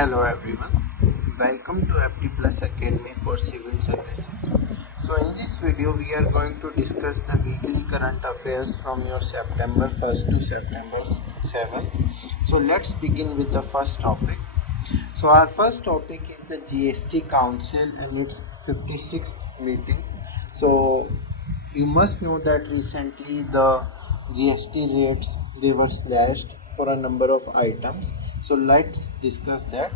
Hello everyone, welcome to FD Plus Academy for Civil Services. So in this video we are going to discuss the weekly current affairs from your September 1st to September 7th. So let's begin with the first topic. So our first topic is the GST Council and its 56th meeting. So you must know that recently the GST rates they were slashed for a number of items. So let's discuss that.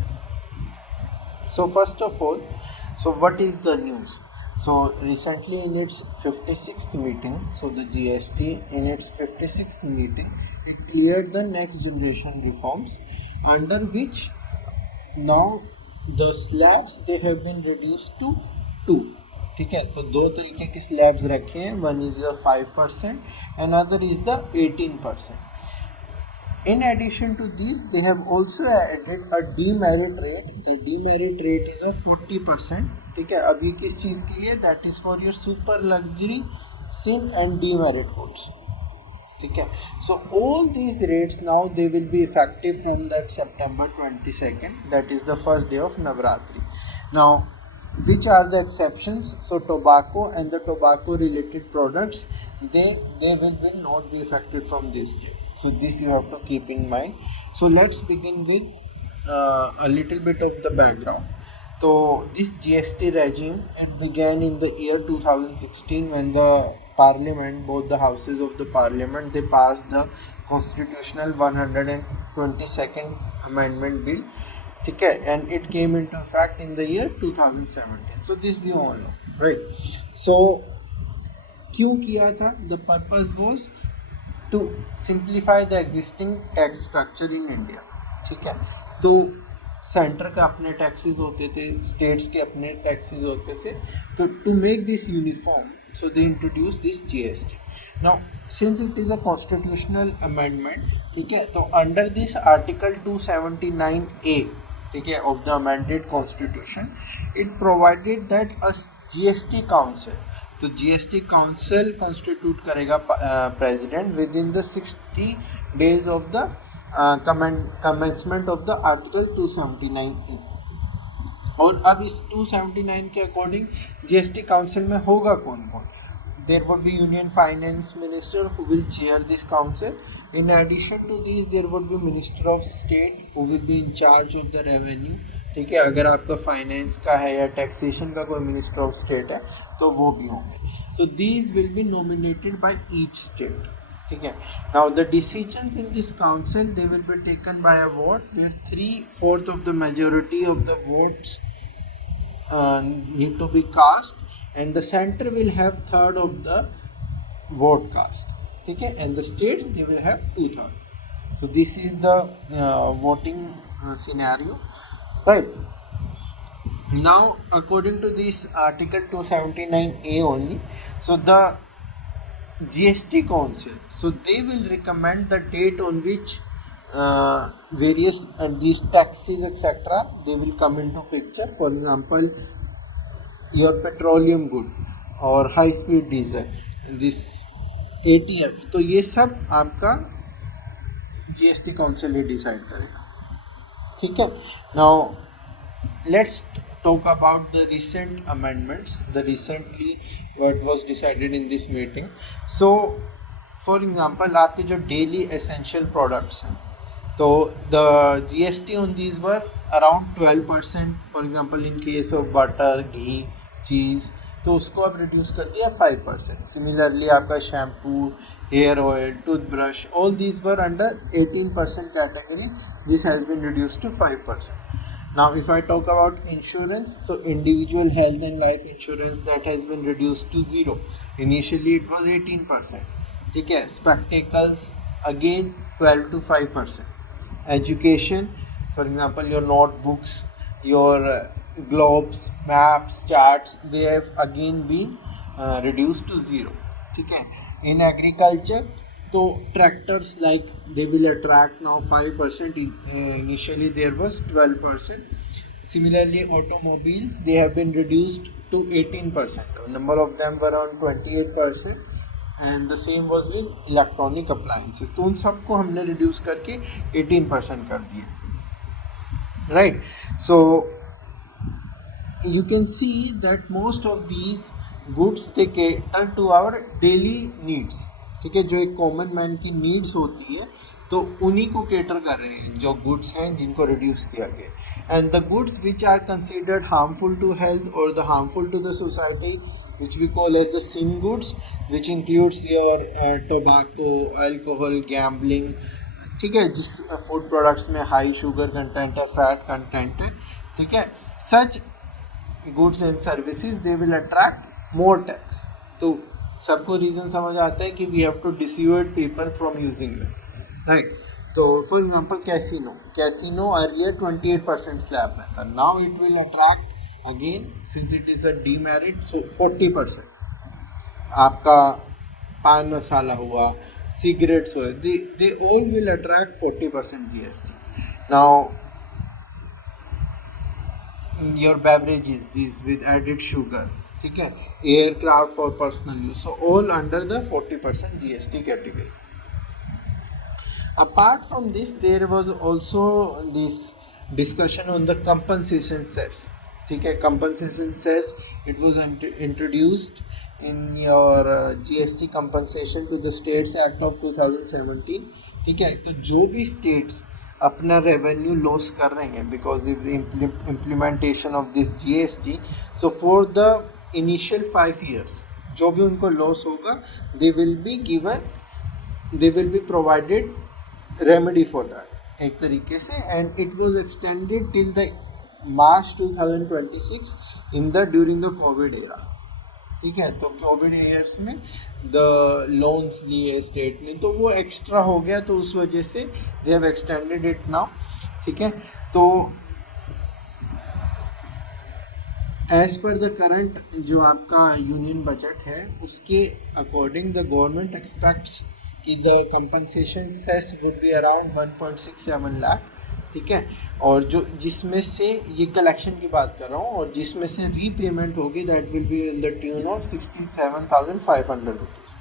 So first of all, so what is the news? So recently in its 56th meeting, so the GST in its 56th meeting, it cleared the next generation reforms under which now the slabs they have been reduced to 2. ठीक है, तो दो तरीके के slabs रखे हैं. One is the 5% and other is the 18%. In addition to these, they have also added a demerit rate. The demerit rate is of 40%. ठीक है, अब ये किस चीज़ के लिए? That is for your super luxury sin and demerit goods. ठीक है, so all these rates now they will be effective from that September 22nd. That is the first day of Navratri. Now, which are the exceptions? So tobacco and the tobacco related products they will not be affected from this day. So this you have to keep in mind. So let's begin with a little bit of the background. So this GST regime it began in the year 2016 when the parliament, both the houses of the parliament, they passed the constitutional 122nd amendment bill. Okay, and it came into effect in the year 2017. So this we all know, right? So क्यों किया था? The purpose was to simplify the existing tax structure in India. ठीक है, तो centre का अपने taxes होते थे, स्टेट्स के अपने टैक्सेस होते थे, तो to make this uniform so they introduced this GST. Now since it is a constitutional amendment, ठीक है, तो under this article 279A, ठीक है, of the amended constitution, it provided that a GST council, तो GST council constitute करेगा president within the 60 days of the commencement of the article 279A. और अब इस 279 के अकॉर्डिंग GST काउंसिल में होगा कौन कौन? There would be Union Finance Minister who will chair this council. In addition to this, there would be Minister of State who will be in charge of the revenue. ठीक है, अगर आपका finance का है या टैक्सेशन का कोई minister of state है तो वो भी होंगे. So these will be nominated by each state. ठीक है, now the decisions in this council they will be taken by a vote where 3/4 of the majority of the votes need to be cast and the center will have 1/3 of the vote cast. ठीक है, and the states they will have 2/3. So this is the voting scenario, right? Now according to this article 279A only, so the GST council, so they will recommend the date on which various these taxes etc they will come into picture. For example, your petroleum good or high speed diesel, this ATF, तो ये सब आपका GST council ही decide करेगा. ठीक है, now let's talk about the recent amendments, the recently what was decided in this meeting. So for example, आपके जो daily essential products हैं, तो the GST on these were around 12%. For example, in case of butter, ghee, cheese, तो उसको अब reduce कर दिया 5%. Similarly, आपका shampoo, hair oil, toothbrush, all these were under 18% category. This has been reduced to 5%. Now if I talk about insurance, so individual health and life insurance that has been reduced to 0. Initially it was 18%. ठीक है, spectacles again 12 to 5%. Education, for example your notebooks, your globes, maps, charts, they have again been reduced to 0. ठीक है, in agriculture, तो tractors like they will attract now 5%. Initially there was 12%. Similarly, automobiles they have been reduced to 18%. A number of them were around 28%, and the same was with electronic appliances. तो उन सबको हमने reduce करके 18% कर दिया. right? So you can see that most of these goods they cater to our daily needs, ठीक है, जो एक कॉमन मैन की नीड्स होती है तो उन्हीं को केटर कर रहे हैं जो गुड्स हैं जिनको रिड्यूस किया गया। And the goods which are considered harmful to health और the harmful to the society which we call as the sin goods, which includes your tobacco, alcohol, gambling, ठीक है, जिस फूड प्रोडक्ट्स में high sugar content है, fat content है, ठीक है, such goods and services they will attract more tax. तो सबको रीज़न समझ आता है कि we have to dissuade people from using that, right. तो for example casino earlier 28% slab में था, now it will attract again since it is a demerit, so 40%। आपका पान मसाला हुआ, cigarettes हुए, they all will attract 40% GST. Now your beverages, these with added sugar, ठीक है, aircraft for personal use, so all under the 40% GST category. Apart from this, there was also this discussion on the compensation cess, ठीक है, compensation cess, it was introduced in your GST compensation to the states act of 2017, ठीक है। तो जो भी states अपना revenue loss कर रहे हैं because of the implementation of this GST, so for the initial 5 years जो भी उनको लॉस होगा दे will be provided remedy for that एक तरीके से, and it was extended till the March 2026 in the during the Covid era, ठीक है। तो कोविड ईयर्स में द लोन्स लिए स्टेट ने तो वो एक्स्ट्रा हो गया, तो उस वजह से they have extended it now, ठीक है। तो एज पर द करंट जो आपका यूनियन बजट है उसके अकॉर्डिंग द गवर्नमेंट एक्सपेक्ट्स कि the compensation cess would be around 1.67 lakh, ठीक है। और जो जिसमें से ये कलेक्शन की बात कर रहा हूँ, और जिसमें से रीपेमेंट होगी that will be in the tune of 67,500 rupees,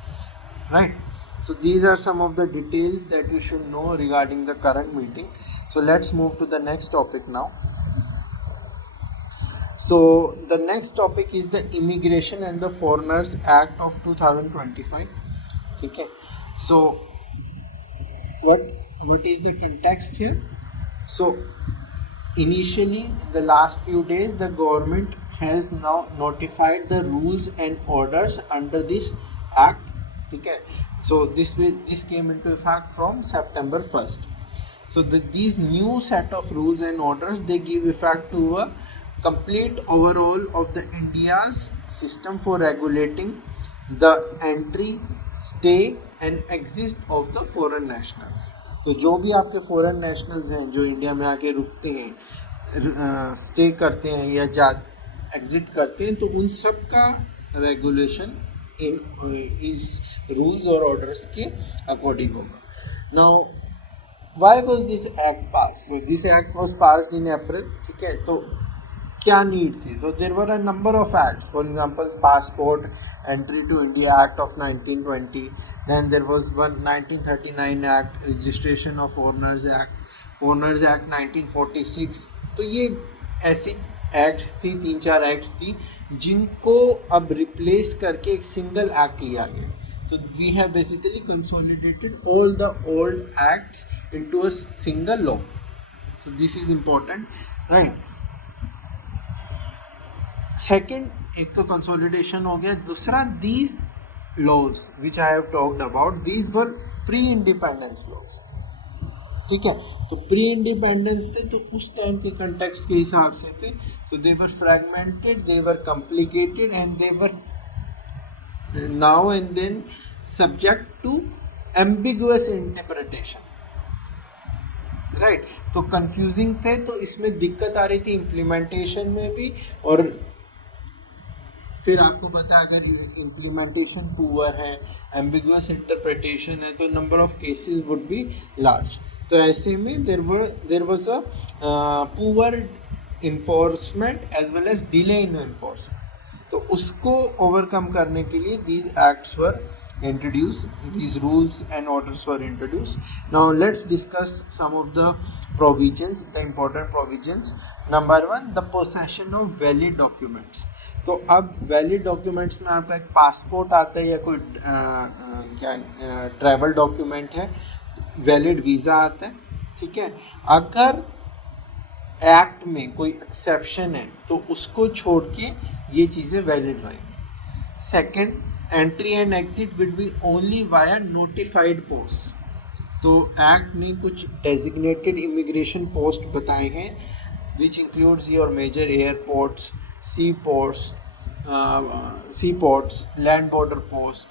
right. So these are some of the details that you should know regarding the current meeting. So let's move to the next topic now. So the next topic is the Immigration and the Foreigners Act of 2025, ठीक है। So what is the context here? So initially in the last few days the government has now notified the rules and orders under this act, ठीक है। So this came into effect from September 1st. So these new set of rules and orders they give effect to a complete overall of the India's system for regulating the entry, stay and exit of the foreign nationals. तो जो भी आपके foreign nationals हैं जो India में आके रुकते हैं, स्टे करते हैं या एग्जिट करते हैं, तो उन सब का रेगुलेशन इस रूल्स और ऑर्डर्स के अकॉर्डिंग होगा। Now why was this act pass? So this act was passed in April, ठीक है। तो क्या नीड थी? तो there were a number of acts, for example passport entry to India act of 1920, then there was 1939 act registration of foreigners act 1946। तो ये ऐसी acts थी, 3-4 एक्ट्स थी जिनको अब रिप्लेस करके एक सिंगल एक्ट लिया गया। तो we have basically consolidated all the old acts into a single law. So this is important, right. Second, एक तो कंसोलिडेशन हो गया, दूसरा these laws which I have talked about these were pre independence laws, ठीक है। तो pre independence थे तो उस टाइम के कंटेक्स्ट के हिसाब से थे, so they were fragmented, they were complicated and they were now and then subject to ambiguous interpretation, right. तो कंफ्यूजिंग थे, तो इसमें दिक्कत आ रही थी इम्प्लीमेंटेशन में भी, और फिर आपको पता है अगर इम्प्लीमेंटेशन पुअर है, एम्बिगुअस इंटरप्रिटेशन है, तो number of cases would be large. तो ऐसे में there was a poor enforcement as well as delay in enforcement. तो उसको ओवरकम करने के लिए these acts were introduced. These rules and orders were introduced. Now let's discuss some of the provisions, the important provisions. Number 1, the possession of valid documents. तो अब valid documents में आपका एक पासपोर्ट आता है या कोई क्या ट्रैवल डॉक्यूमेंट है, वैलिड वीज़ा आता है, ठीक है. अगर एक्ट में कोई एक्सेप्शन है तो उसको छोड़ के ये चीज़ें वैलिड रहेंगी. Second, entry and exit will be only via notified post. तो एक्ट ने कुछ डेजिग्नेटेड इमिग्रेशन पोस्ट बताए हैं which includes your major airports, sea ports, land border post,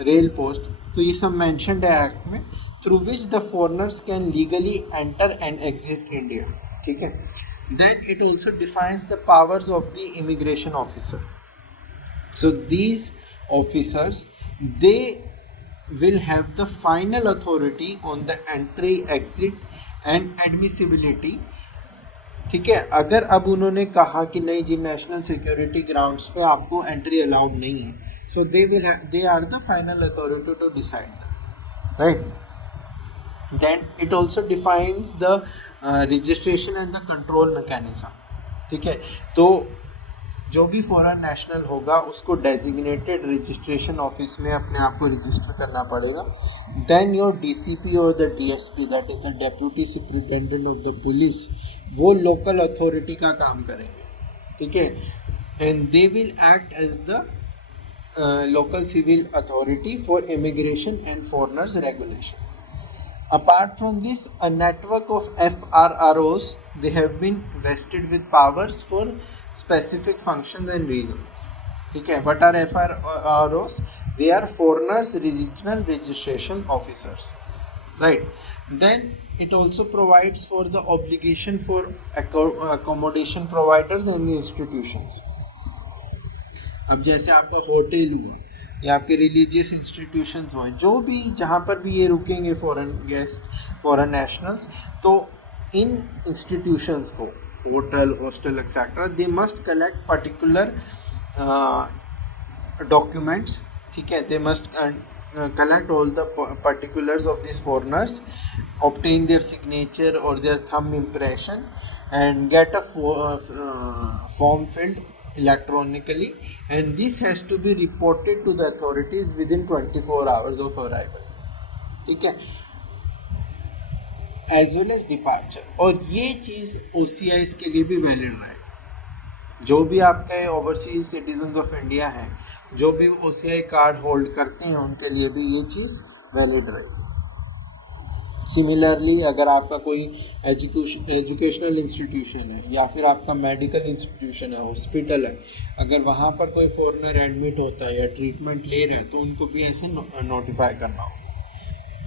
rail post. तो ये सब मैंशनड है एक्ट में, through which the foreigners can legally enter and exit India. ठीक है. Then it also defines the powers of the immigration officer. So these officers they will have the final authority on the entry, exit and admissibility. ठीक है. अगर अब उन्होंने कहा कि नहीं जी नेशनल सिक्योरिटी ग्राउंड्स पे आपको एंट्री अलाउड नहीं है, so they are the final authority to decide that, right. Then it also defines the registration and the control mechanism. ठीक है. तो जो भी फॉरेन नेशनल होगा उसको डेजिग्नेटेड रजिस्ट्रेशन ऑफिस में अपने आप को रजिस्टर करना पड़ेगा. देन योर डीसीपी और the DSP, that is the deputy superintendent of the police, वो लोकल अथॉरिटी का काम करेंगे. ठीक है. And they will act as the local civil authority for immigration and foreigners regulation. Apart from this, a network of FRROs, they have been vested with powers for specific functions and reasons. ठीक है. What are FRROs? They are foreigners regional registration officers, right. Then it also provides for the obligation for accommodation providers and the institutions. अब जैसे आपका hotel हुआ या आपके religious institutions हो, जो भी जहाँ पर भी ये रुकेंगे फॉरेन गेस्ट, फॉरेन नेशनल्स, तो इन इंस्टीट्यूशंस को, hotel, hostel etcetera, they must collect particular documents. ठीक है. They must collect all the particulars of these foreigners, obtain their signature or their thumb impression and get a form filled electronically, and this has to be reported to the authorities within 24 hours of arrival. ठीक है. As well as departure. और ये चीज़ OCIs के लिए भी valid रहेगा. जो भी आपके ओवरसीज सिटीजन ऑफ इंडिया हैं, जो भी OCI कार्ड होल्ड करते हैं, उनके लिए भी ये चीज़ वैलिड रहेगी. सिमिलरली अगर आपका कोई एजुकेशनल इंस्टीट्यूशन है या फिर आपका मेडिकल इंस्टीट्यूशन है, हॉस्पिटल है, अगर वहाँ पर कोई फॉरेनर एडमिट होता है या ट्रीटमेंट ले रहे हैं तो उनको भी ऐसे नोटिफाई करना होगा,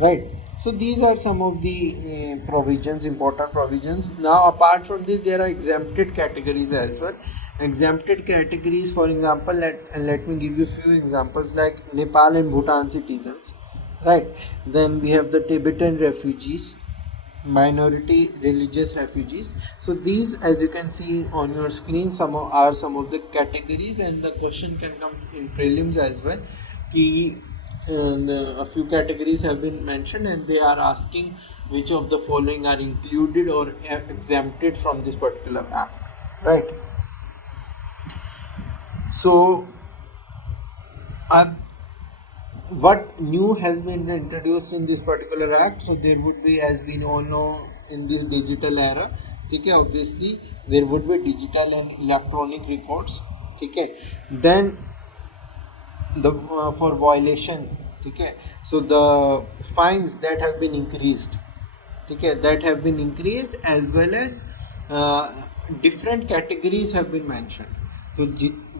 right. So these are some of the provisions, important provisions. Now apart from this there are exempted categories as well. Exempted categories, for example, let me give you few examples like Nepal and Bhutan citizens, right. Then we have the Tibetan refugees, minority religious refugees. So these, as you can see on your screen, are some of the categories, and the question can come in prelims as well. A few categories have been mentioned and they are asking which of the following are included or exempted from this particular act, right. So what new has been introduced in this particular act? So there would be, as we all know, in this digital era, ठीक है, obviously there would be digital and electronic records. ठीक है. Then the for violation, ठीक है, so the fines that have been increased, ठीक है, that have been increased, as well as different categories have been mentioned. तो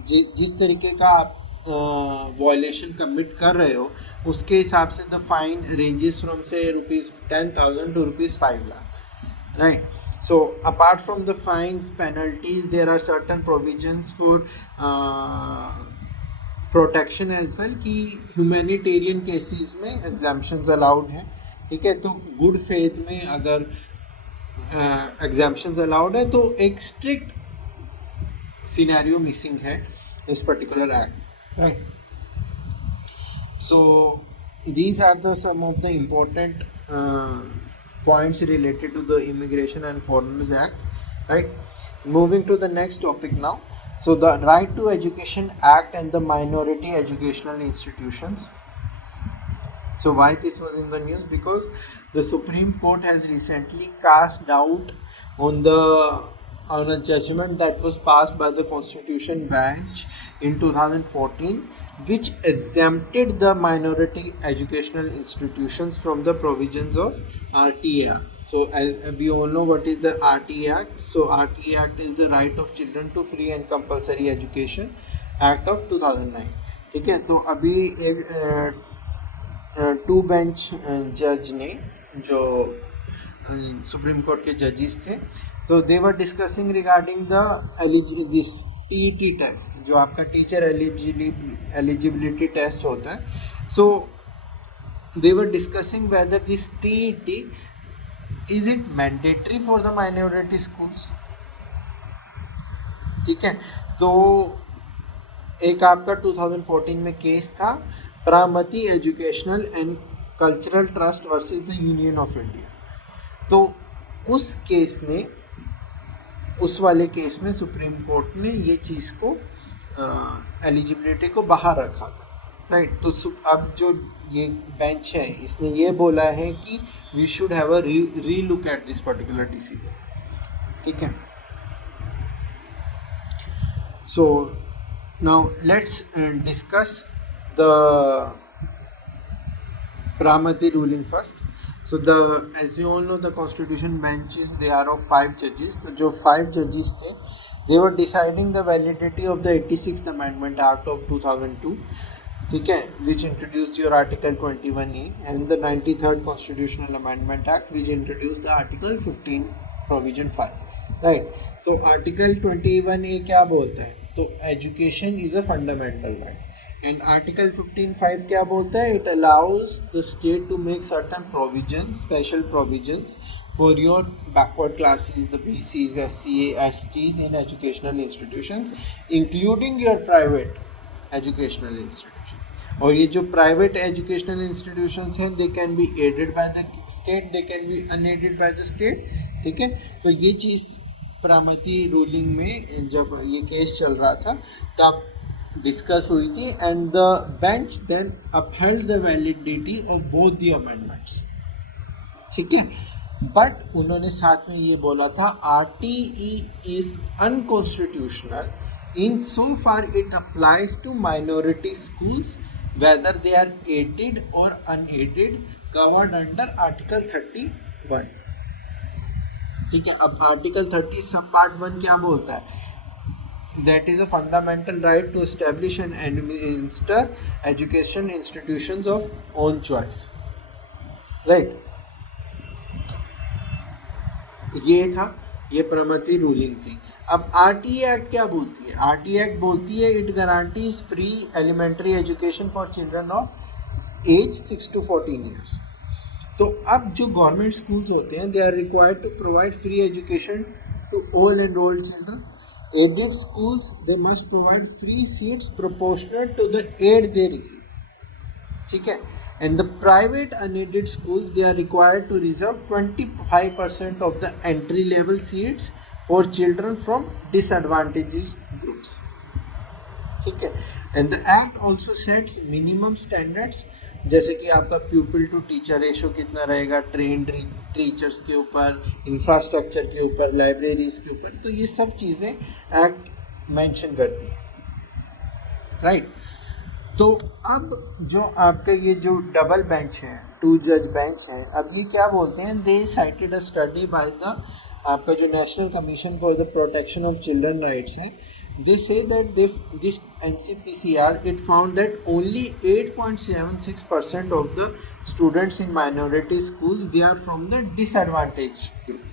जिस तरीके का आप वायलेशन कमिट कर रहे हो उसके हिसाब से द फाइन रेंजेस फ्रॉम से ₹10,000 to ₹5 lakh, right. So apart from the fines, penalties, there are certain provisions for protection as well कि ह्यूमैनिटेरियन केसेस में एग्जाम्पशंस अलाउड हैं. ठीक है. तो गुड फेथ में अगर एग्जाम्पशंस अलाउड है तो एक स्ट्रिक्ट सिनेरियो मिसिंग है इस particular act, right. So these are the some of the important points related to the Immigration and Foreigners Act, right? Moving to the next topic now. So the Right to Education Act and the Minority Educational Institutions. So why this was in the news? Because the Supreme Court has recently cast doubt on a judgment that was passed by the Constitution Bench in 2014, which exempted the minority educational institutions from the provisions of RTA. So as we all know what is the RTA Act. So RTA Act is the Right of Children to Free and Compulsory Education Act of 2009. ठीक है, तो अभी एक to bench जज ने जो supreme court के जजेस थे, तो they were discussing regarding the this TET test, जो आपका टीचर एलिजिबिलिटी टेस्ट होता है. So they were discussing whether this TET is it mandatory for the minority schools. ठीक है, तो एक आपका 2014 में केस था, Pramati educational and cultural trust versus the Union of India. तो उस वाले केस में सुप्रीम कोर्ट ने ये चीज़ को एलिजिबिलिटी को बाहर रखा था, राइट. तो अब जो ये बेंच है इसने ये बोला है कि वी शुड हैव अ री look at this particular decision. ठीक है, so now let's discuss the Pramati ruling first. So as we all know, the constitution benches, they are of 5 judges. तो जो 5 judges थे, they were deciding the validity of the 86th Amendment Act of 2002, ठीक है, which introduced your Article 21A, and the 93rd Constitutional Amendment Act, which introduced the Article 15 Provision 5, right. तो Article 21A क्या बोलता है? तो education is a fundamental right. And Article 15(5) क्या बोलता है? It allows the state to make certain provisions, special provisions for your backward classes, the BCs, SCA, STs in educational institutions, including your private educational institutions. और ये जो private educational institutions हैं, they can be aided by the state, they can be unaided by the state. ठीक है, तो ये चीज़ प्रामती ruling में जब ये केस चल रहा था तब डिस्कस हुई थी, and the bench then upheld the validity of both the amendments. ठीक है, बट उन्होंने साथ में ये बोला था RTE is unconstitutional in so far it applies to minority schools whether they are aided और अनएडेड कवर्ड अंडर आर्टिकल 31. ठीक है, अब आर्टिकल 30 सब पार्ट 1 क्या बोलता है? That is a fundamental right to establish and administer education institutions of own choice, right. ये था, ये प्रामती रूलिंग थी. अब आरटीए एक्ट क्या बोलती है? आरटीए एक्ट बोलती है it guarantees free elementary education for children of age 6 to 14 years. तो अब जो गवर्नमेंट स्कूल्स होते हैं, they are required to provide free education to all enrolled children. Aided schools, they must provide free seats proportionate to the aid they receive. ठीक है, and the private unaided schools, they are required to reserve 25% of the entry level seats for children from disadvantaged groups. ठीक है, and the act also sets minimum standards, जैसे कि आपका प्यूपिल to teacher ratio कितना रहेगा, trend teachers के ऊपर, infrastructure के ऊपर, लाइब्रेरीज के ऊपर. तो ये सब चीज़ें एक्ट मेंशन करती है, राइट. तो अब जो आपका ये जो डबल बेंच है, 2 जज बेंच है, अब ये क्या बोलते हैं? They cited a study by the आपका जो national commission for the protection of children rights है. They say that this NCPCR, it found that only 8.76% of the students in minority schools, they are from the disadvantaged group,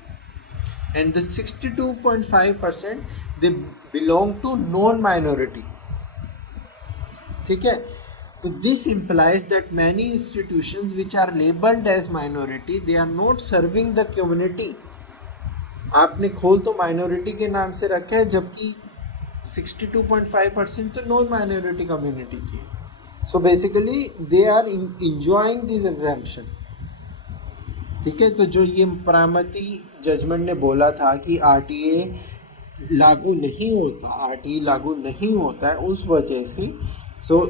and the 62.5% they belong to non-minority. ठीक है, तो this implies that many institutions which are labeled as minority, they are not serving the community. आपने खोल तो minority के नाम से रखा है, जबकि 62.5% तो नॉन माइनॉरिटी कम्युनिटी की. So basically they are enjoying this exemption. ठीक है, तो जो ये परामती जजमेंट ने बोला था कि RTA लागू नहीं होता, RTA लागू नहीं होता है, उस वजह से so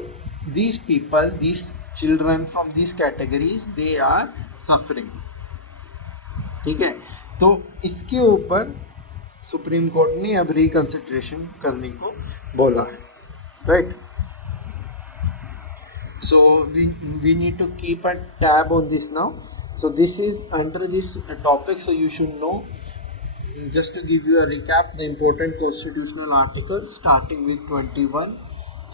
these people, these children from these categories, they are suffering. ठीक है, तो इसके ऊपर सुप्रीम कोर्ट ने अब रिकंसिडरेशन करने को बोला है, right. So we need to keep a tab on this now. So this is under this topic, so you should know, just to give you a recap, the important constitutional articles starting with 21,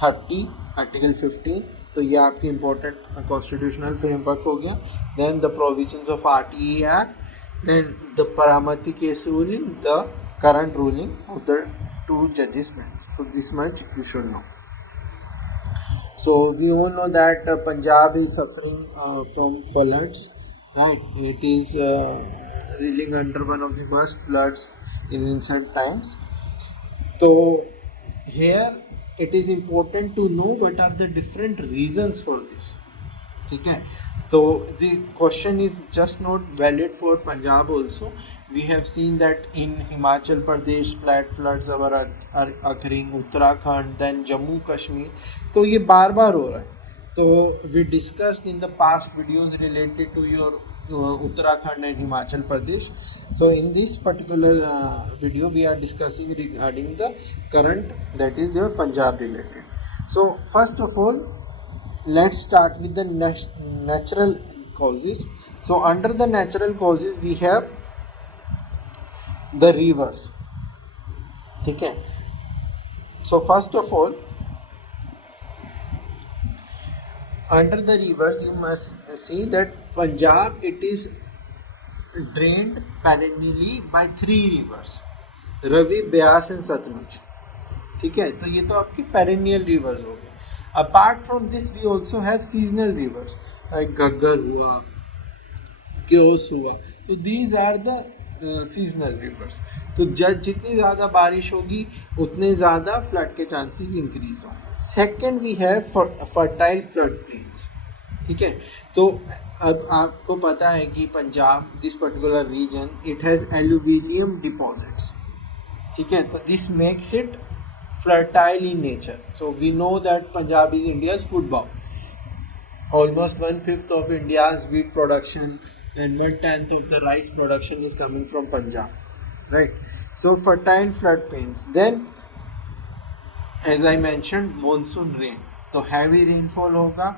30, article 15. तो ये आपकी important constitutional framework हो गया. Then the provisions of RTA Act, then the Paramati case ruling, the current ruling of the 2 judges bench. So this much you should know. So we all know that Punjab is suffering from floods, right? It is reeling under one of the worst floods in recent times. So here it is important to know what are the different reasons for this. ठीक है, तो the question is just not valid for Punjab also. We have seen that in Himachal Pradesh floods are occurring, Uttarakhand, then Jammu Kashmir. तो ये बार बार हो रहा है. तो we discussed in the past videos related to your Uttarakhand and Himachal Pradesh. So in this particular video we are discussing regarding the current, that is their Punjab related. So first of all, let's start with the natural causes. So under the natural causes we have the rivers. ठीक है, so first of all, under the rivers you must see that Punjab, it is drained perennially by 3 rivers, Ravi, Beas and Satluj. ठीक है, तो ये तो आपकी perennial rivers हो गए. Apart from this we also have seasonal rivers like Ghaggar हुआ, Keos हुआ. तो these are the seasonal rivers. तो जितनी ज़्यादा बारिश होगी उतने ज़्यादा फ्लड के चांसेस इंक्रीज होंगे. Second we have fertile flood plains. ठीक है, तो अब आपको पता है कि Punjab, this particular region, it has alluvium deposits. ठीक है, तो दिस मेक्स इट fertile in nature. So we know that Punjab is India's food bowl. Almost 1/5 of India's wheat production and 1/10 of the rice production is coming from Punjab, right? So fertile flood plains. Then as I mentioned, monsoon rain. तो heavy rainfall होगा,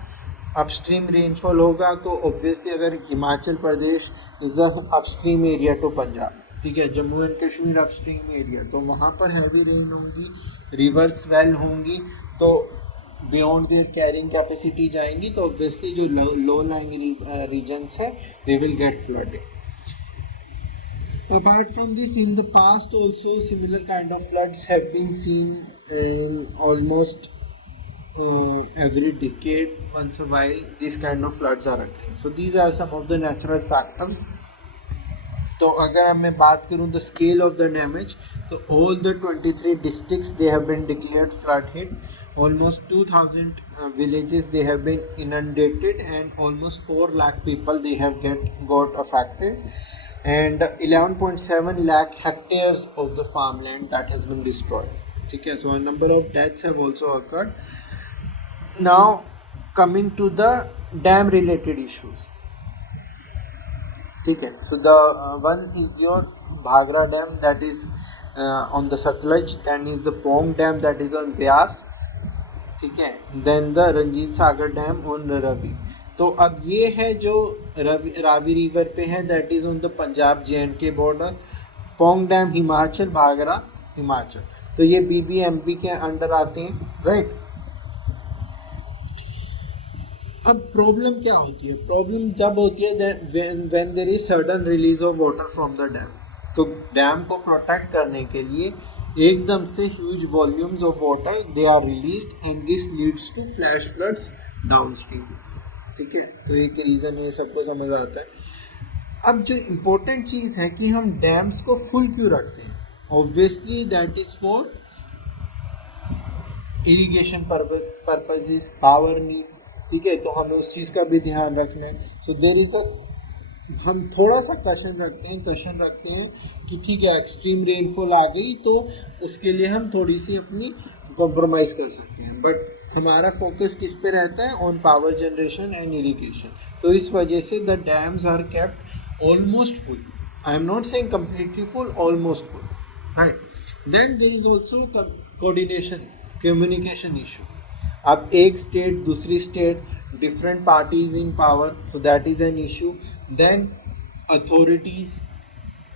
upstream rainfall होगा. तो obviously अगर Himachal Pradesh is a upstream area to Punjab, ठीक है, Jammu and Kashmir upstream area, तो वहाँ पर हैवी रेन होंगी, रिवर्स स्वेल होंगी, तो बियॉन्ड देयर कैरिंग कैपेसिटी जाएंगी. तो ऑब्वियसली जो लो लाइंग रीजन्स है they will get flooded. Apart from this, in the past also similar kind of floods have been seen in almost every decade. Once a while these kind of floods are occurring. So these are some of the natural factors. तो अगर मैं बात करूँ the scale of the damage, तो all the 23 districts they have been declared flood hit. Almost 2000 villages they have been inundated and almost 4 lakh people they have got affected, and 11.7 lakh hectares of the farmland that has been destroyed. ठीक है, so a number of deaths have also occurred. Now coming to the dam related issues. ठीक है, so the one is your Bhagra Dam, that is on the Satluj. Then is the Pong Dam, that is on Beas. ठीक है, then the Ranjit Sagar Dam on Ravi. तो अब ये है जो Ravi river पे है, that is on the Punjab JNK border. Pong dam Himachal, Bhakra Himachal, तो ये BBMP के अंडर आते हैं, राइट. अब प्रॉब्लम क्या होती है? प्रॉब्लम जब होती है when there is sudden release of water from the dam. तो डैम को प्रोटेक्ट करने के लिए एकदम से huge volumes of water they are released and this leads to flash floods downstream. ठीक है, तो एक रीज़न है, सबको समझ आता है. अब जो इम्पोर्टेंट चीज़ है कि हम डैम्स को फुल क्यों रखते हैं? Obviously that is for irrigation purposes, power need, ठीक है, तो हमें उस चीज़ का भी ध्यान रखना है. सो देयर इज़ अ, हम थोड़ा सा क्वेश्चन रखते हैं कि ठीक है एक्सट्रीम रेनफॉल आ गई तो उसके लिए हम थोड़ी सी अपनी कॉम्प्रोमाइज़ कर सकते हैं, बट हमारा फोकस किस पे रहता है, on power generation and irrigation. तो इस वजह से the dams are kept almost full. I am not saying completely full, almost full, right? Then there is also coordination, communication issue. अब एक स्टेट दूसरी state, different parties in power, so that is an issue. Then authorities,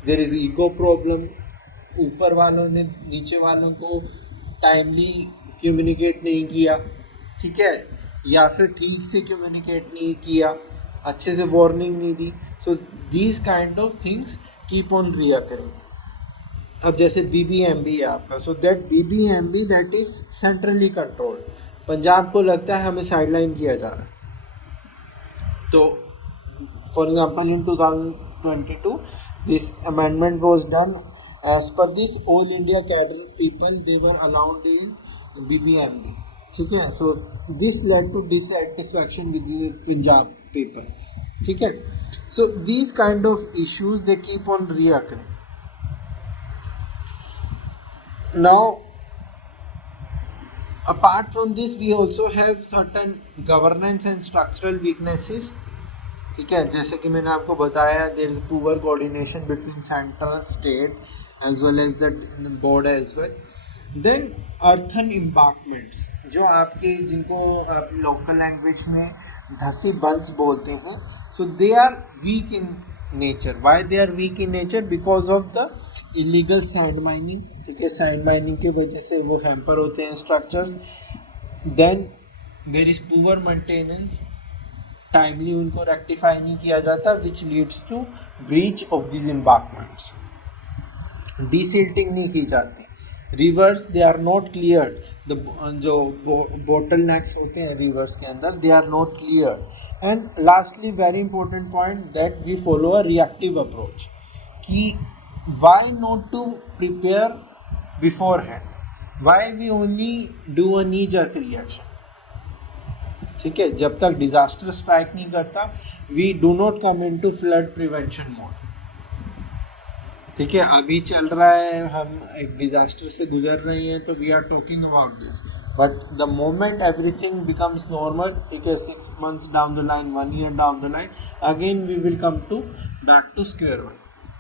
there is ego problem. ऊपर वालों ने नीचे वालों को timely communicate नहीं किया, ठीक है, या फिर ठीक से कम्युनिकेट नहीं किया, अच्छे से वार्निंग नहीं दी. So these kind of things keep on recurring. अब जैसे BBMB है आपका, so that BBMB that is centrally controlled. Punjab को लगता है हमें साइडलाइन किया जा रहा है. तो for example in 2022 this amendment was done. As per this all India cadre people they were allowed in BBMB, ठीक है. So this led to dissatisfaction with the Punjab people, ठीक है. So these kind of issues they keep on recurring. Now, apart from this, we also have certain governance and structural weaknesses. ठीक है, जैसे कि मैंने आपको बताया, there is poor coordination between center, state, as well as the board as well. Then earthen embankments, जो आपके जिनको आप लोकल लैंग्वेज में धसी बंस बोलते हैं. So they are weak in nature. Why they are weak in nature? Because of the illegal sand mining. ठीक है, sand mining की वजह से वो हैम्पर होते हैं structures. Then there is poor maintenance, timely उनको रेक्टिफाई नहीं किया जाता, which leads to breach of this embankments. Desilting नहीं की जाती. Rivers they are not cleared. जो बोटल नेक्स होते हैं रिवर्स के अंदर, they are not cleared. And lastly very important point, that we follow a reactive approach. कि why not to prepare beforehand? Why we only do a knee jerk reaction? ठीक है, जब तक disaster strike नहीं करता, we do not come into flood prevention mode. ठीक है, अभी चल रहा है, हम एक डिजास्टर से गुजर रहे हैं, तो we are talking about this. But the moment everything becomes normal, ठीक है, 6 months down the line, 1 year down the line, again we will come to back to square one.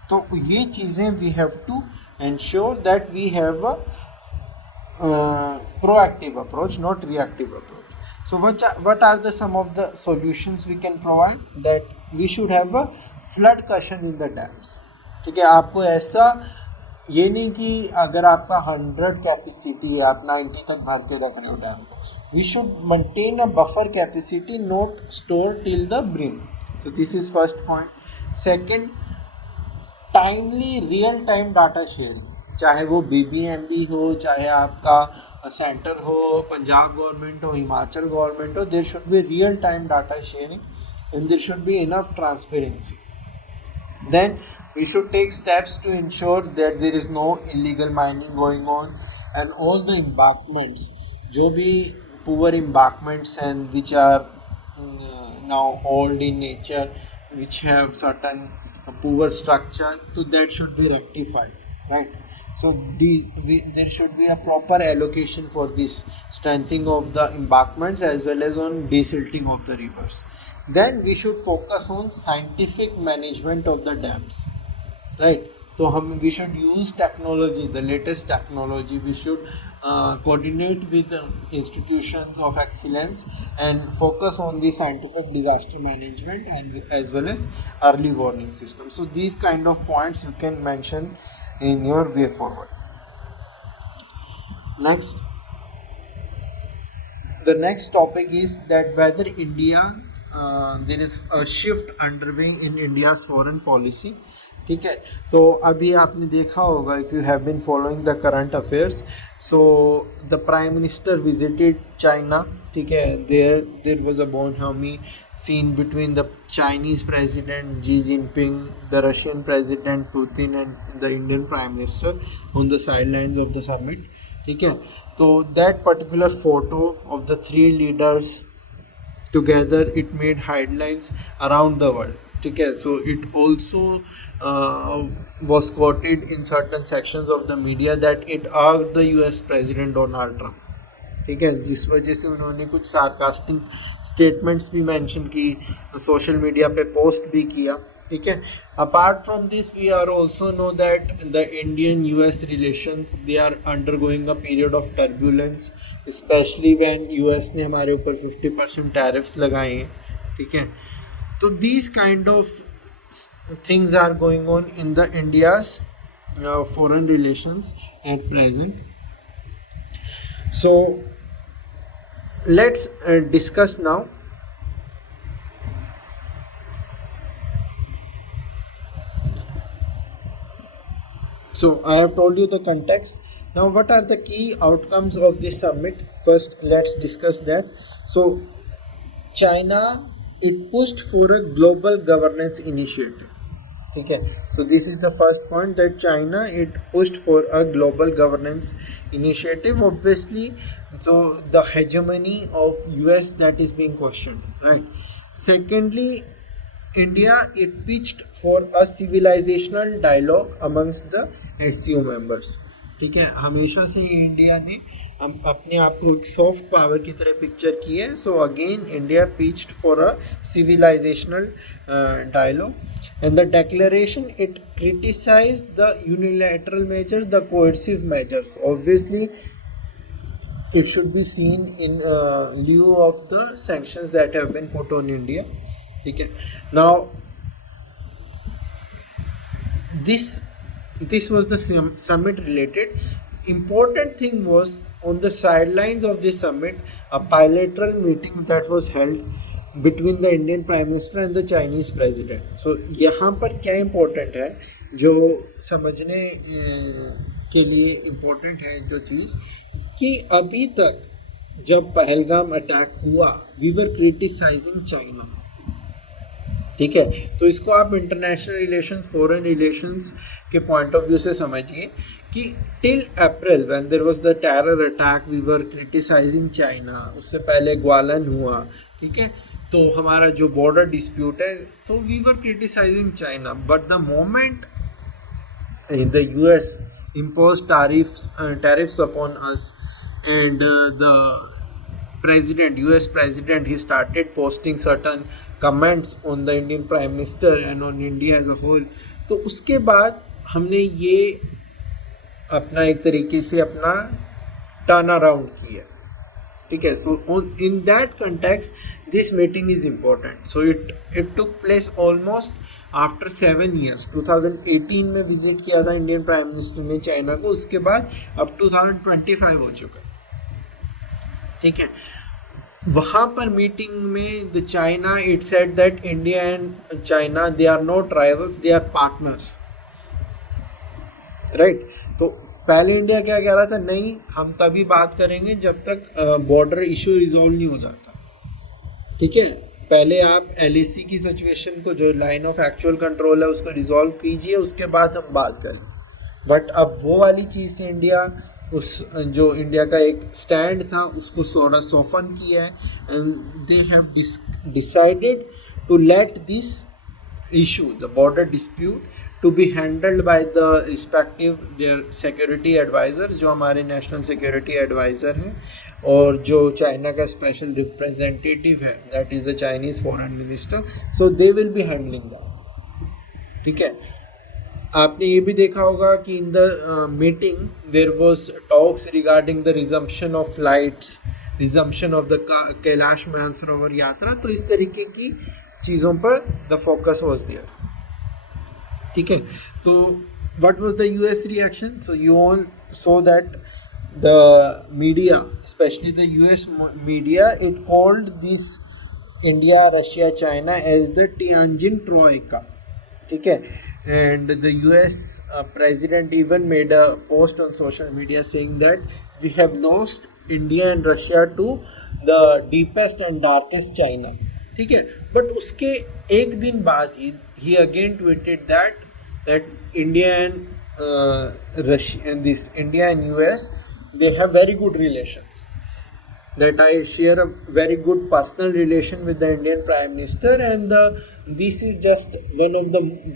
तो ये चीज़ें we have to ensure that we have a proactive approach, not reactive approach. So what are the some of the solutions we can provide? That we should have a flood cushion in the dams. ठीक है, आपको ऐसा ये नहीं कि अगर आपका 100 capacity है आप 90 तक भर के रख रहे हो डैम को. We should maintain a buffer capacity, not store till the brim. So this is first point. Second, timely real time data sharing, चाहे वो BBMB हो, चाहे आपका सेंटर हो, पंजाब गवर्नमेंट हो, हिमाचल गवर्नमेंट हो, there should be real time data sharing and there should be enough transparency. Then we should take steps to ensure that there is no illegal mining going on and all the embankments, जो भी poor embankments and which are now old in nature, which have certain poor structure, so that should be rectified, right? So there should be a proper allocation for this strengthening of the embankments as well as on desilting of the rivers. Then we should focus on scientific management of the dams, right? So we should use technology, the latest technology. We should coordinate with institutions of excellence and focus on the scientific disaster management and as well as early warning system. So these kind of points you can mention in your way forward. Next, the next topic is that whether India there is a shift underway in India's foreign policy. ठीक है, तो अभी आपने देखा होगा, if you have been following the current affairs, so the prime minister visited China. ठीक है, there was a bonhomie seen between the Chinese president Xi Jinping, the Russian president Putin and the Indian prime minister on the sidelines of the summit. ठीक है, तो that particular photo of the 3 leaders together it made headlines around the world. ठीक है, so it also was quoted in certain sections of the media that it urged the US President Donald Trump. ठीक है, जिस वजह से उन्होंने कुछ sarcastic statements भी मेंशन की, सोशल मीडिया पे पोस्ट भी किया. ठीक है, apart from this we are also know that the Indian US relations they are undergoing a period of turbulence, specially when US ने हमारे ऊपर 50% टैरिफ्स लगाए हैं. ठीक है, तो these kind of things are going on in the India's foreign relations at present. So let's discuss now so I have told you the context. Now what are the key outcomes of this summit? First let's discuss that. So China, it pushed for a global governance initiative. ठीक है, so this is the first point, that China it pushed for a global governance initiative. Obviously, so the hegemony of US that is being questioned, right? Secondly, India it pitched for a civilizational dialogue amongst the SCO members. ठीक है, हमेशा से India ने हम अपने आप को एक सॉफ्ट पावर की तरह पिक्चर की है. So again India pitched for a civilisational dialogue, and the declaration it criticized the unilateral measures, the coercive measures. Obviously it should be seen in lieu of the sanctions that have been put on India. Okay, now this was the summit related. Important thing was, on the sidelines of this summit, a bilateral meeting that was held between the Indian Prime Minister and the Chinese President. So यहाँ पर क्या important है, जो समझने के लिए important है जो चीज़, कि अभी तक जब पहलगाम अटैक हुआ वी वर क्रिटिसाइजिंग चाइना. ठीक है, तो इसको आप इंटरनेशनल रिलेशंस, फॉरेन रिलेशंस के पॉइंट ऑफ व्यू से समझिए कि till April when there was the terror attack we were criticising China. उससे पहले ग्वालन हुआ. ठीक है, तो हमारा जो बॉर्डर डिस्प्यूट है, तो we were criticising China. But the moment the US imposed tariffs upon us, and the US president, he started posting certain comments on the Indian Prime Minister and on India as a whole. तो उसके बाद हमने ये अपना एक तरीके से अपना टर्न अराउंड किया. ठीक है, सो in that context this meeting is important. So it took place almost after 7 years. 2018 में विजिट किया था इंडियन प्राइम मिनिस्टर ने चाइना को. उसके बाद अब 2025 हो चुका है. ठीक है, वहाँ पर मीटिंग में the China it said that India and China they are not rivals, they are partners. Right, तो पहले इंडिया क्या कह रहा था, नहीं हम तभी बात करेंगे जब तक बॉर्डर इशू रिजॉल्व नहीं हो जाता. ठीक है, पहले आप LAC की सिचुएशन को, जो लाइन ऑफ एक्चुअल कंट्रोल है, उसको रिजॉल्व कीजिए, उसके बाद हम बात करें. बट अब वो वाली चीज़ से इंडिया, उस जो इंडिया का एक स्टैंड था उसको थोड़ा सोफन किया है, and they have decided to let this issue, the border dispute, to be handled by the respective their security adviser, जो हमारे नेशनल सिक्योरिटी एडवाइज़र हैं, और जो चाइना का स्पेशल रिप्रेजेंटेटिव है, that is the Chinese foreign minister. So they will be handling that. ठीक है, आपने ये भी देखा होगा कि in the meeting there was talks regarding the resumption of flights, resumption of the Kailash Mansarovar yatra. तो इस तरीके की चीज़ों पर द फोकस वाज देयर. ठीक है, तो what was the US reaction? So you all so that the media, especially the US media, it called this India, Russia, China as the Tianjin Troika. ठीक है, and the US president even made a post on social media saying that we have lost India and Russia to the deepest and darkest China. ठीक है, but उसके एक दिन बाद he again tweeted that India and Russia and this India and US, they have very good relations. that I share a very good personal relation with the Indian Prime Minister, and this is just one of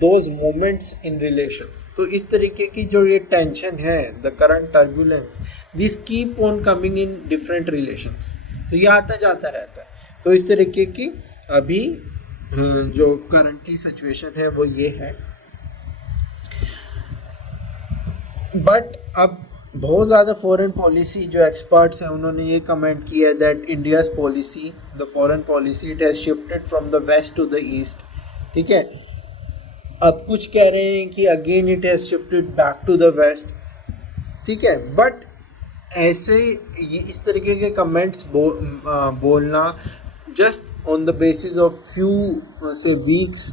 those moments in relations. तो इस तरीके की जो ये tension है, the current turbulence, this keep on coming in different relations. तो ये आता जाता रहता है. तो इस तरीके की अभी जो currently situation है वो ये है. बट अब बहुत ज़्यादा फॉरेन पॉलिसी जो एक्सपर्ट्स हैं उन्होंने ये कमेंट किया है that India's policy, the foreign policy, it has shifted from the west to the east. ठीक है, अब कुछ कह रहे हैं कि again it has shifted back to the west. ठीक है, बट ऐसे ये इस तरीके के कमेंट्स बोलना just on the basis of few से वीक्स,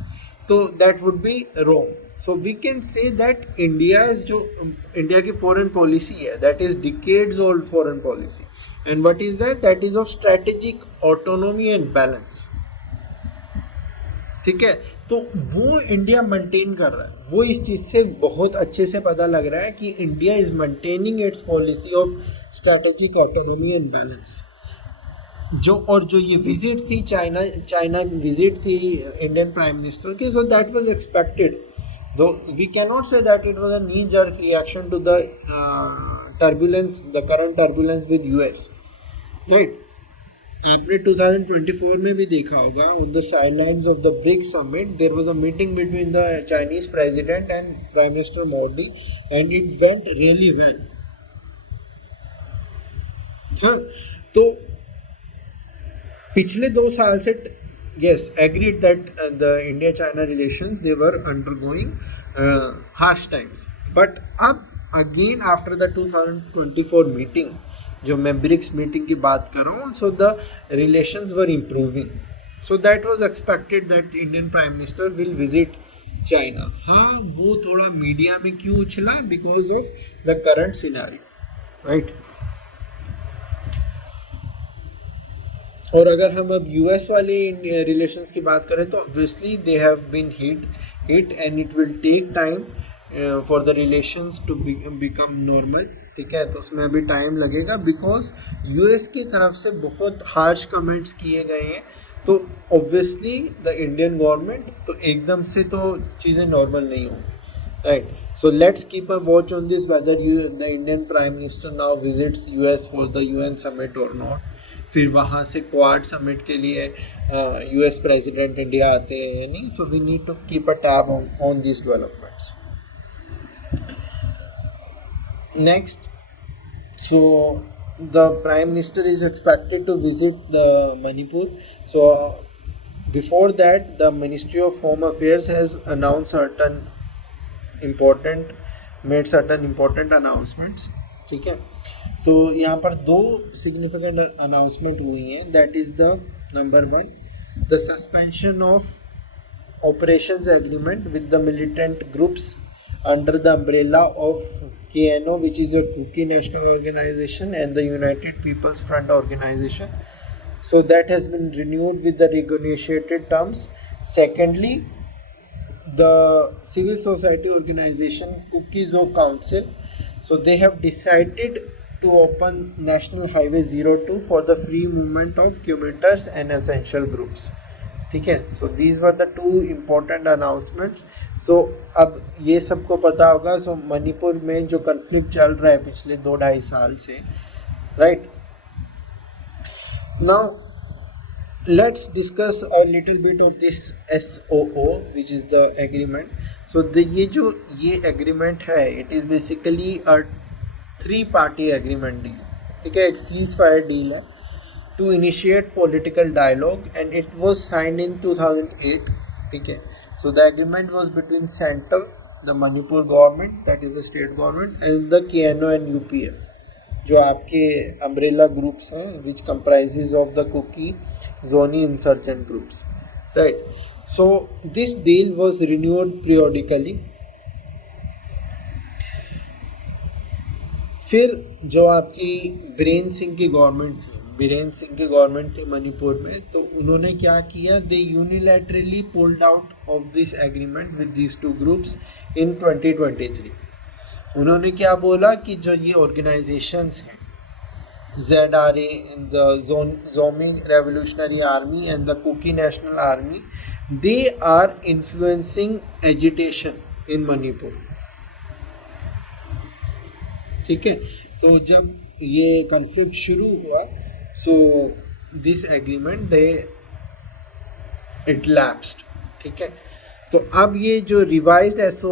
तो that would be wrong. So we can say that India's जो इंडिया की फॉरेन पॉलिसी है that is decades old foreign policy, and what is that? That is of strategic autonomy and balance. ठीक है, तो वो India maintain कर रहा है. वो इस चीज़ से बहुत अच्छे से पता लग रहा है कि India is maintaining it's policy of strategic autonomy and balance. जो ये विजिट थी चाइना विजिट थी इंडियन प्राइम मिनिस्टर की, so that was expected. Though we cannot say that it was a knee-jerk reaction to the turbulence, the current turbulence with US, right? आपने 2024 में भी देखा होगा on the sidelines of the BRICS summit, there was a meeting between the Chinese president and Prime Minister Modi, and it went really well. हाँ, तो पिछले 2 साल से yes, agreed that the India-China relations, they were undergoing harsh times. But अब again after the 2024 meeting, जो मैं BRICS meeting की बात कर रहा हूँ, so the relations were improving. So that was expected that Indian Prime Minister will visit China. हाँ, वो थोड़ा मीडिया में क्यों उछला? Because of the current scenario, right? और अगर हम अब यूएस वाले रिलेशंस की बात करें तो obviously they have been hit and it will take time for the relations to become normal. ठीक है, तो उसमें अभी टाइम लगेगा बिकॉज यूएस की तरफ से बहुत हार्श कमेंट्स किए गए हैं. तो ऑब्वियसली द इंडियन गवर्नमेंट तो एकदम से तो चीज़ें नॉर्मल नहीं होंगी, right? So let's keep a watch on this whether the Indian prime minister now visits US for the UN summit और नॉट. फिर वहाँ से क्वाड समिट के लिए यूएस प्रेसिडेंट इंडिया आते हैं या नहीं. So we need to keep a tab on this developments. Next, so the prime minister is expected to visit the Manipur. So before that the ministry of home affairs has announce made certain important announcements. ठीक है, तो यहाँ पर 2 significant announcement हुई हैं. That is the number 1, the suspension of operations agreement with the militant groups under the umbrella of KNO, which is a Kuki national organization, and the United People's Front organization. So that has been renewed with the renegotiated terms. Secondly, the civil society organization Kukizo Council, so they have decided to open National Highway 02 for the free movement of commuters and essential groups. ठीक है, so these were the 2 important announcements. So अब ये सबको पता होगा. so Manipur में जो conflict चल रहा है पिछले 2-2.5 साल से, right? Now let's discuss a little bit of this SOO, which is the agreement. So ये agreement है, it is basically a 3-party agreement deal. ठीक है, एक ceasefire deal है to initiate political dialogue, and it was signed in 2008. ठीक है, so the agreement was between center, the Manipur government, that is the state government, and the KNO and UPF, जो आपके umbrella groups हैं, which comprises of the Kuki Zoni insurgent groups, right? So this deal was renewed periodically. फिर जो आपकी बीरेन सिंह की government थी मणिपुर में, तो उन्होंने क्या किया? They unilaterally pulled out of this agreement with these 2 groups in 2023. उन्होंने क्या बोला कि जो ये ऑर्गेनाइजेशंस हैं ZRA in the Zomi Revolutionary Army and the Kuki National Army, they are influencing agitation in Manipur. ठीक है, तो जब ये कॉन्फ्लिक्ट शुरू हुआ, so this agreement they it lapsed. ठीक है, तो अब ये जो रिवाइज्ड एसओ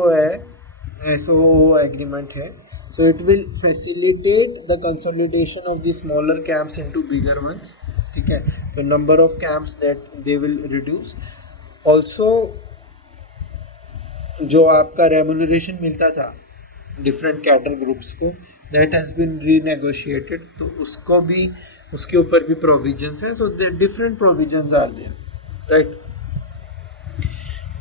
एग्रीमेंट है, so it will facilitate the consolidation of the smaller camps into bigger ones. ठीक है, the number of camps that they will reduce. Also जो आपका remuneration मिलता था different cadre groups को, that has been renegotiated, तो उसको भी, उसके ऊपर भी provisions है. So the different provisions are there, right?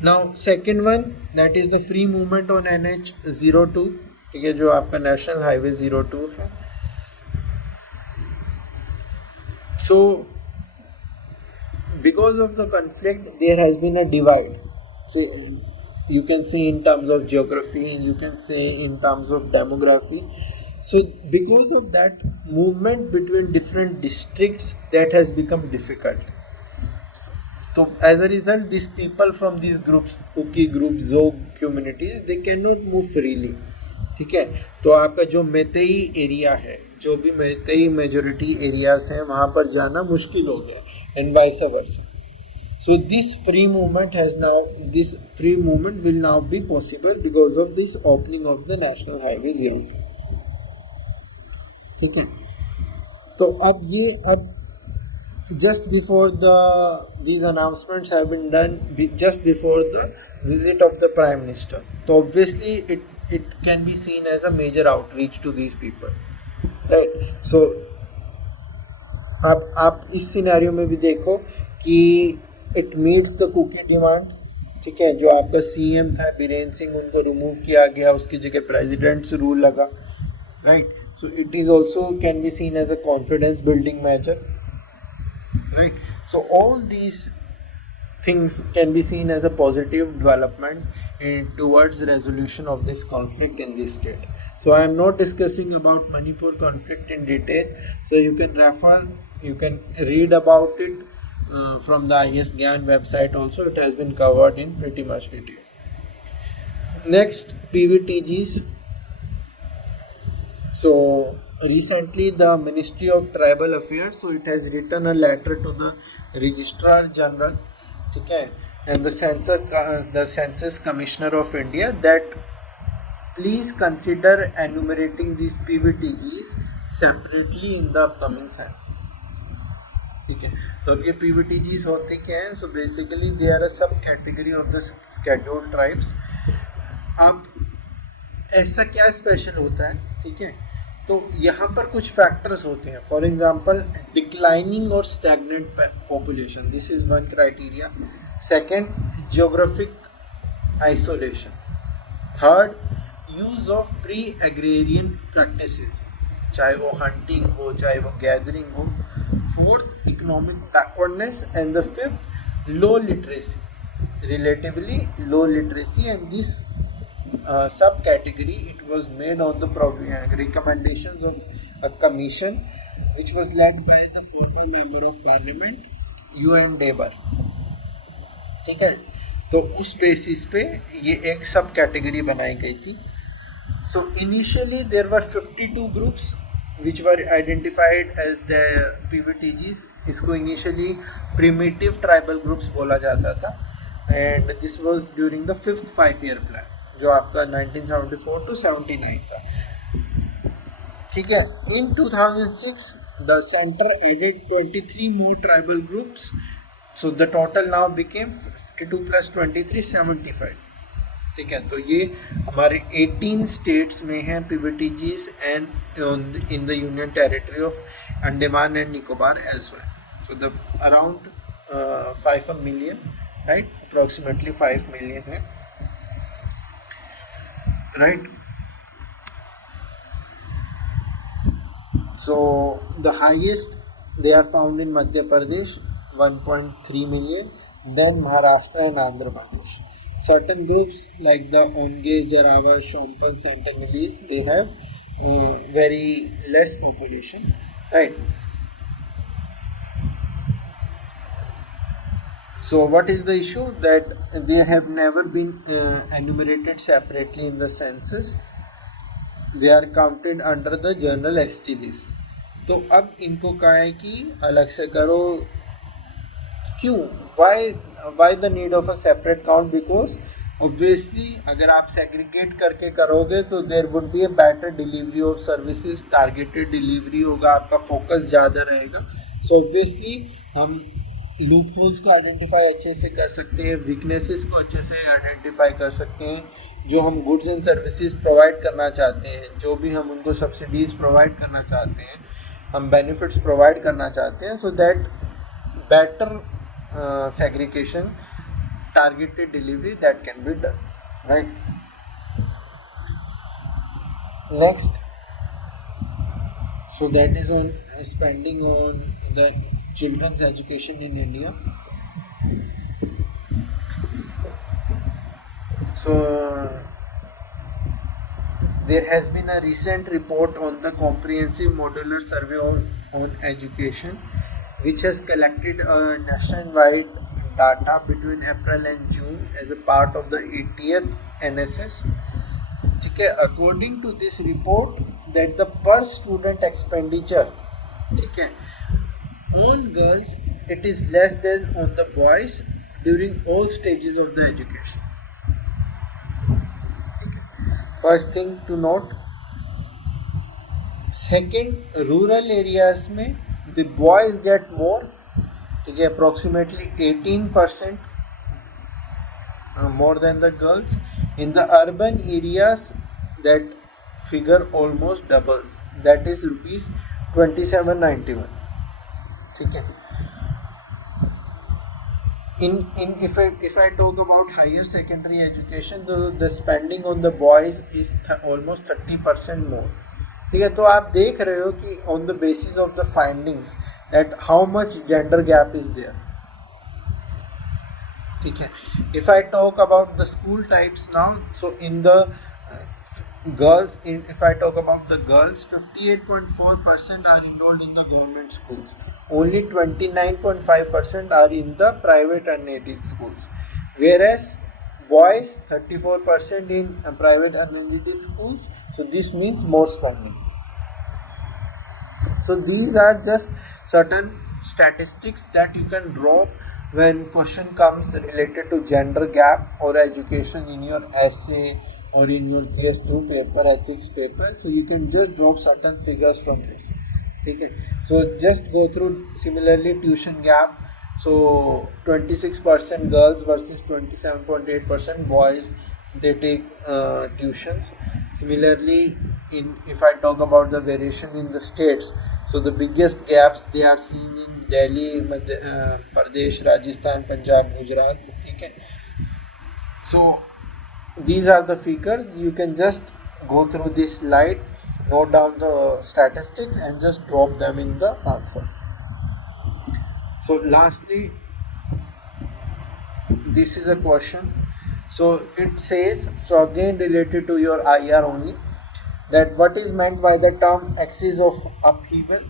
Now second one, that is the free movement on NH02. ठीक है, जो आपका नेशनल हाईवे 02 है. So because of the conflict there has been a divide. So you can say in terms of geography, you can say in terms of demography. So because of that movement between different districts that has become difficult. So as a result, these people from these groups, Kuki groups, Zog communities, they cannot move freely. ठीक है, तो आपका जो Meitei area है, जो भी Meitei majority areas हैं, वहाँ पर जाना मुश्किल हो गया, and vice versa. So this free movement will now be possible because of this opening of the national highway 02. ठीक है, तो अब just before these announcements have been done just before the visit of the Prime Minister, so obviously it can be seen as a major outreach to these people, right? So आप इस scenario में भी देखो कि it meets the Kuki demand. ठीक है, जो आपका CM था बीरेन सिंह, उनको रिमूव किया गया, उसकी जगह प्रेसिडेंट्स रूल लगा, right? So it is also can be seen as a confidence building measure, right? So all these things can be seen as a positive development towards resolution of this conflict in this state. So I am not discussing about Manipur conflict in detail, so you can read about it from the IS Gyan website also. It has been covered in pretty much detail. Next, PVTGs. So recently the Ministry of Tribal Affairs, so it has written a letter to the Registrar General, ठीक है, and the Census Commissioner of India, that please consider enumerating these PVTGs separately in the upcoming census. ठीक है, तो अब ये PVTGs होते क्या हैं? So basically they are a sub category of the scheduled tribes. अब ऐसा क्या स्पेशल होता है? ठीक है, तो यहाँ पर कुछ फैक्टर्स होते हैं. फॉर एग्जांपल, डिक्लाइनिंग और stagnant population, this is one criteria. Second, geographic isolation. Third, use of pre agrarian practices, चाहे वो हंटिंग हो, चाहे वो गैदरिंग हो. Fourth, economic backwardness. And the fifth, low literacy, relatively low literacy. And this subcategory, it was made on the recommendations of a commission which was led by the former member of parliament UN Debar. ठीक है, तो उस basis पे ये एक सब category बनाई गई थी. So initially there were 52 groups which were identified as the PVTGs. इसको initially primitive tribal groups बोला जाता था, and this was during the 5th 5-year plan, जो आपका 1974 to 79 था. ठीक है, in 2006 the center added 23 more tribal groups, so the total now became 52 plus 23 75. ठीक है, तो ये हमारे 18 स्टेट्स में हैं PVTGs and in the union territory of Andaman and Nicobar as well. So the around 5 million, right? Approximately 5 million है, right? So the highest they are found in Madhya Pradesh, 1.3 million, then Maharashtra and Andhra Pradesh. Certain groups like the Onge, Jarava, Shompans and Tamils, they have very less population. right? So what is the issue? That they have never been enumerated separately in the census. They are counted under the general ST list. तो अब इनको कहा है कि अलग से करो. क्यों? Why the need of a separate count? Because obviously अगर आप सेग्रीगेट करके करोगे तो there would be a better delivery of services, targeted delivery होगा, आपका फोकस ज़्यादा रहेगा. सो ऑब्वियसली हम लूप होल्स को आइडेंटिफाई अच्छे से कर सकते हैं, वीकनेसेस को अच्छे से आइडेंटिफाई कर सकते हैं. जो हम गुड्स एंड सर्विसेज प्रोवाइड करना चाहते हैं, जो भी हम उनको सब्सिडीज प्रोवाइड करना चाहते हैं, हम बेनिफिट्स प्रोवाइड करना चाहते हैं, so that better segregation, targeted delivery that can be done, right? Next, so that is on spending on the children's education in India. So there has been a recent report on the comprehensive modular survey on education, which has collected nationwide data between April and June as a part of the 80th NSS. ठीक है, according to this report that the per student expenditure, ठीक है, on girls it is less than on the boys during all stages of the education. First thing to note. Second, rural areas में the boys get more, ठीक है, approximately 18% more than the girls. In the urban areas that figure almost doubles, that is rupees 2791, ठीक है. If I talk about higher secondary education, the spending on the boys is almost 30% more. ठीक है, तो आप देख रहे हो कि on the basis of the findings that how much gender gap is there. ठीक है, if I talk about the school types now, so in the girls, if I talk about the girls, 58.4% are enrolled in the government schools. Only 29.5% are in the private unaided schools. Whereas boys, 34% in private unaided schools. So this means more spending. So these are just certain statistics that you can draw when question comes related to gender gap or education in your essay or in your GS2 paper, ethics paper. So you can just drop certain figures from this. Okay, so just go through. Similarly, tuition gap. So 26% girls versus 27.8% boys, they take tuitions. Similarly, if I talk about the variation in the states, so the biggest gaps they are seen in Delhi, Madhya Pradesh, Rajasthan, Punjab, Gujarat. Okay, so these are the figures. You can just go through this slide, note down the statistics and just drop them in the answer. So lastly, this is a question. So it says, so again related to your IR only, that what is meant by the term axis of upheaval?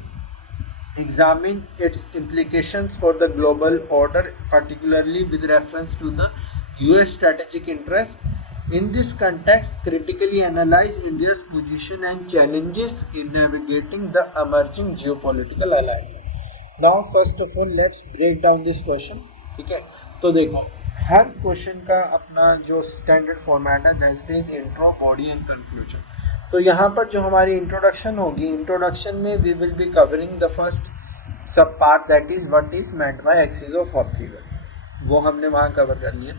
Examine its implications for the global order, particularly with reference to the US strategic interest. In this context, critically analyze India's position and challenges in navigating the emerging geopolitical alignment. Now, first of all, let's break down this question. ठीक है, तो देखो हर question का अपना जो standard format है, that is intro, body and conclusion. तो यहाँ पर जो हमारी इंट्रोडक्शन होगी, इंट्रोडक्शन में we will be covering the first sub part, that is what is meant by axis of upheaval. वो हमने वहाँ कवर कर लिया.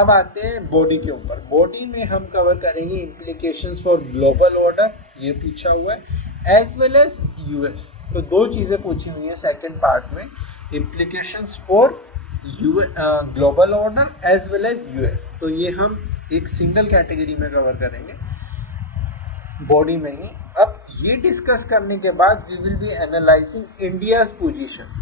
अब आते हैं बॉडी के ऊपर. बॉडी में हम कवर करेंगे इम्प्लीकेशंस फॉर ग्लोबल ऑर्डर, ये पूछा हुआ है, एज वेल एज यूएस. तो दो चीज़ें पूछी हुई हैं सेकंड पार्ट में, implications for global order as well as US. तो ये हम एक सिंगल कैटेगरी में कवर करेंगे बॉडी में ही. अब ये डिस्कस करने के बाद we will be analysing India's position.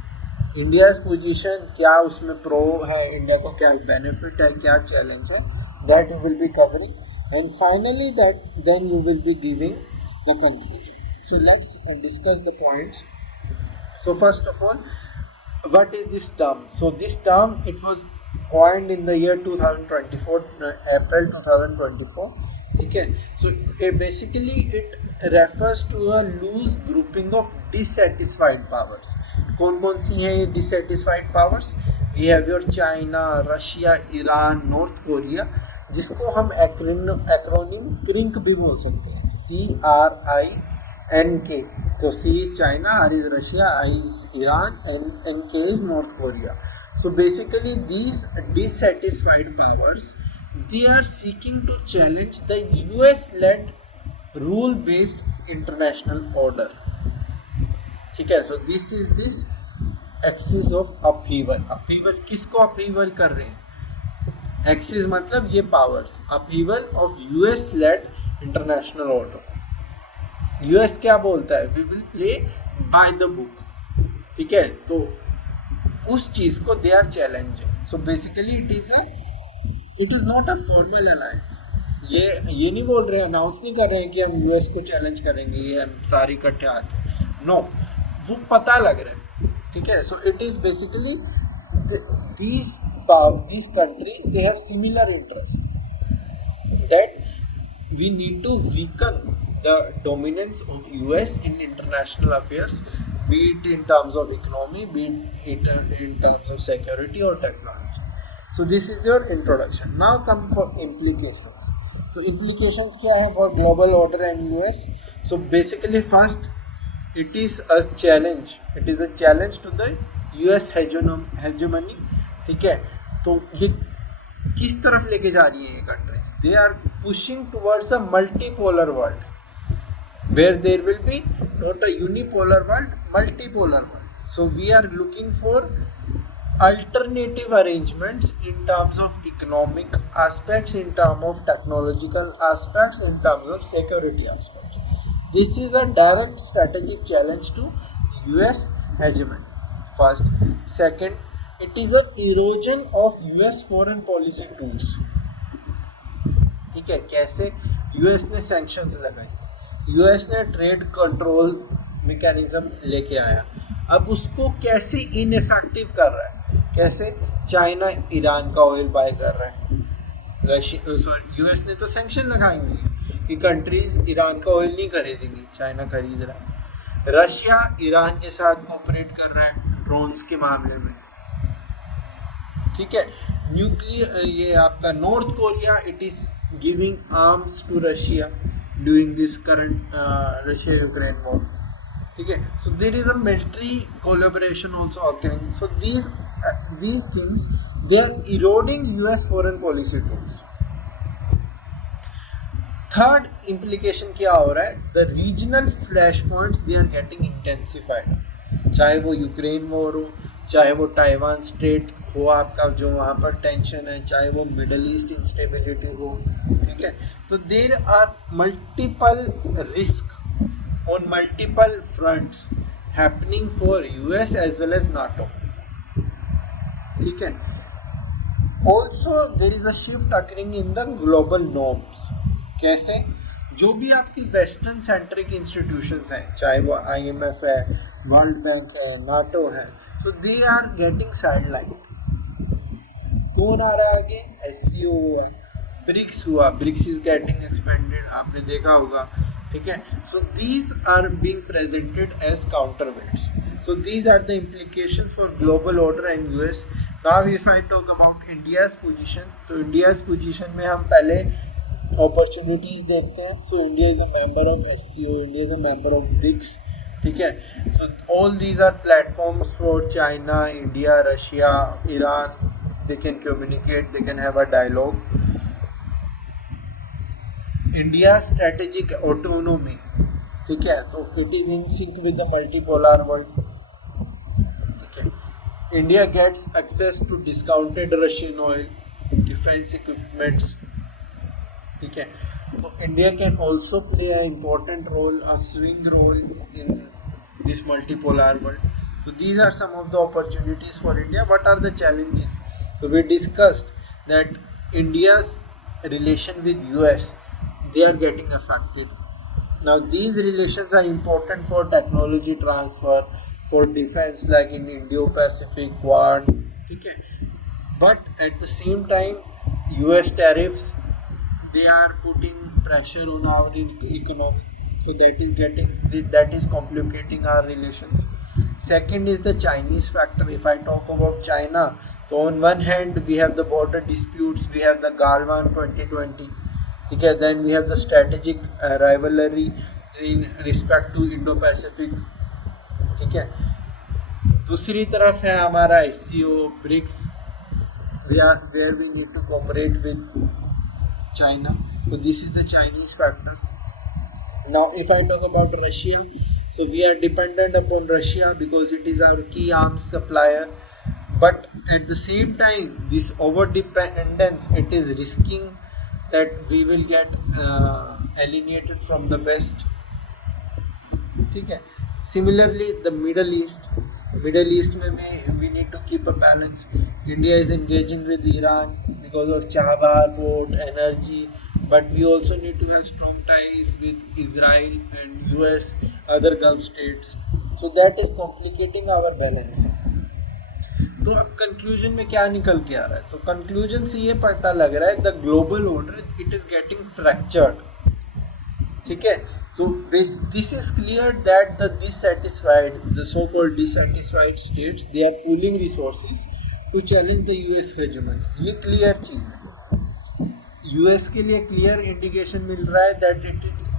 India's position क्या, उसमें प्रो है, इंडिया को क्या बेनिफिट है, क्या चैलेंज है, that you will be covering. And finally that then you will be giving the conclusion. So let's discuss the points. So first of all, what is this term? So this term, it was coined in the year 2024, April 2024. Okay, so basically it refers to a loose grouping of dissatisfied powers. कौन सी हैं ये dissatisfied powers? We have your China, Russia, Iran, North Korea, जिसको हम acronym Crick भी बोल सकते हैं, CRINK. So C is China, R is Russia, I is Iran, and NK is North Korea. So basically these dissatisfied powers, they are seeking to challenge the US-led rule-based international order. ठीक है, so this is this axis of upheaval. Upheaval किसको upheaval कर रहे हैं? Axis मतलब ये powers. Upheaval of US-led international order. US क्या बोलता है? We will play by the book. ठीक है, तो उस चीज को they are challenging. So basically it is not a formal alliance. ये नहीं बोल रहे, अनाउंस नहीं कर रहे हैं कि हम यूएस को चैलेंज करेंगे, ये हम सारे इकट्ठे आके, नो, वो पता लग रहा है. ठीक है, so it is basically these countries, they have similar interests, that we need to weaken the dominance of US in international affairs, be it in terms of economy, be it in terms of security or technology. So this is your introduction. Now come for implications. So implications क्या है for global order and US? So basically first, it is a challenge. It is a challenge to the US hegemony. ठीक है, तो ये किस तरफ लेके जा रही है ये countries? They are pushing towards a multipolar world, where there will be not a unipolar world, multipolar world. So we are looking for alternative arrangements in terms of economic aspects, in terms of technological aspects, in terms of security aspects. This is a direct strategic challenge to US hegemony. First. Second, it is a erosion of US foreign policy tools. ठीक है, कैसे? US ने sanctions लगाई, US ने trade control mechanism लेके आया, अब उसको कैसे इनएफेक्टिव कर रहा है? कैसे? चाइना ईरान का ऑयल बाय कर रहा है, यूएस ने तो सैंक्शन लगाई हुई है कि कंट्रीज ईरान का ऑयल नहीं खरीदेंगी, चाइना खरीद रहा है. रशिया ईरान के साथ कोऑपरेट कर रहा है ड्रोन्स के मामले में. ठीक है, न्यूक्लियर, ये आपका North Korea, it is giving arms to Russia during this current Russia Ukraine war. ठीक है, so there is a military collaboration also occurring. So these things, they are eroding US foreign policy tools. Third implication क्या हो रहा है? The regional flashpoints, they are getting intensified. चाहे वो Ukraine war हो, चाहे वो ताइवान स्ट्रेट हो आपका जो वहाँ पर टेंशन है, चाहे वो मिडल ईस्ट इंस्टेबिलिटी हो. ठीक है, तो there are multiple risk on multiple fronts happening for US as well as NATO. ठीक है, also there is a shift occurring in the global norms. कैसे? जो भी आपकी वेस्टर्न सेंट्रिक इंस्टीट्यूशंस हैं, चाहे वो IMF है, वर्ल्ड बैंक है, नाटो है, so they are getting sideline. कौन आ रहा है आगे? SCO हुआ, ब्रिक्स हुआ, ब्रिक्स इज गेटिंग एक्सपेंडेड, आपने देखा होगा. ठीक है, so these are being presented as counterweights. So these are the implications for global order and US. Now if I talk about India's position, तो इंडियाज पोजीशन में हम पहले अपॉर्चुनिटीज देखते हैं. So India is a member of SCO, India is a member of BRICS. ठीक है, so all these are platforms for China, India, Russia, Iran. They can communicate, they can have a dialogue. India's strategic autonomy, ठीक है, तो it is in sync with the multipolar world. ठीक है, India gets access to discounted Russian oil, defense equipments. ठीक है, तो India can also play an important role, a swing role in this multipolar world. So these are some of the opportunities for India. What are the challenges? So we discussed that India's relation with US, they are getting affected. Now these relations are important for technology transfer, for defense like in Indo-Pacific Quad, okay. But at the same time, US tariffs, they are putting pressure on our economy, so that is complicating our relations. Second is the Chinese factor. If I talk about China, so on one hand we have the border disputes, we have the Galwan 2020, okay, then we have the strategic rivalry in respect to Indo-Pacific, ठीक है. दूसरी तरफ है हमारा SCO BRICS, where we need to cooperate with China. So this is the Chinese factor. Now if I talk about Russia, so we are dependent upon Russia because it is our key arms supplier, but at the same time this over dependence, it is risking that we will get alienated from the West, ठीक है. Similarly the Middle East में we need to keep a balance. India is engaging with Iran because of Chabahar port, energy, but we also need to have strong ties with Israel and US, other Gulf states. So that is complicating our balance. तो अब conclusion में क्या निकल के आ रहा है? So conclusion से ये पता लग रहा है the global order, it is getting fractured, ठीक है. So this is clear that the so-called dissatisfied states, they are pooling resources to challenge the US hegemony. ये clear चीज़ है. US के लिए clear indication मिल रहा है that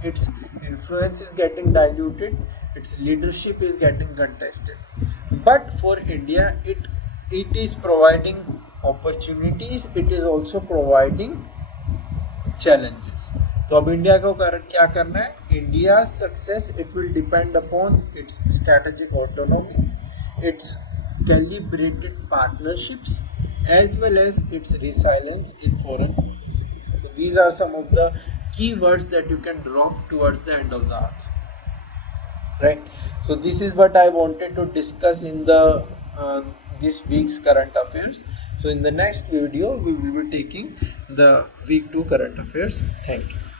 its influence is getting diluted, its leadership is getting contested. But for India, it is providing opportunities, it is also providing challenges. तो अब India को क्या करना है? India success it will depend upon its strategic autonomy, it's calibrated partnerships, as well as its resilience in foreign policy. So these are some of the keywords that you can drop towards the end of the answer, right? So this is what I wanted to discuss in the this week's current affairs. So in the next video we will be taking the week 2 current affairs. Thank you.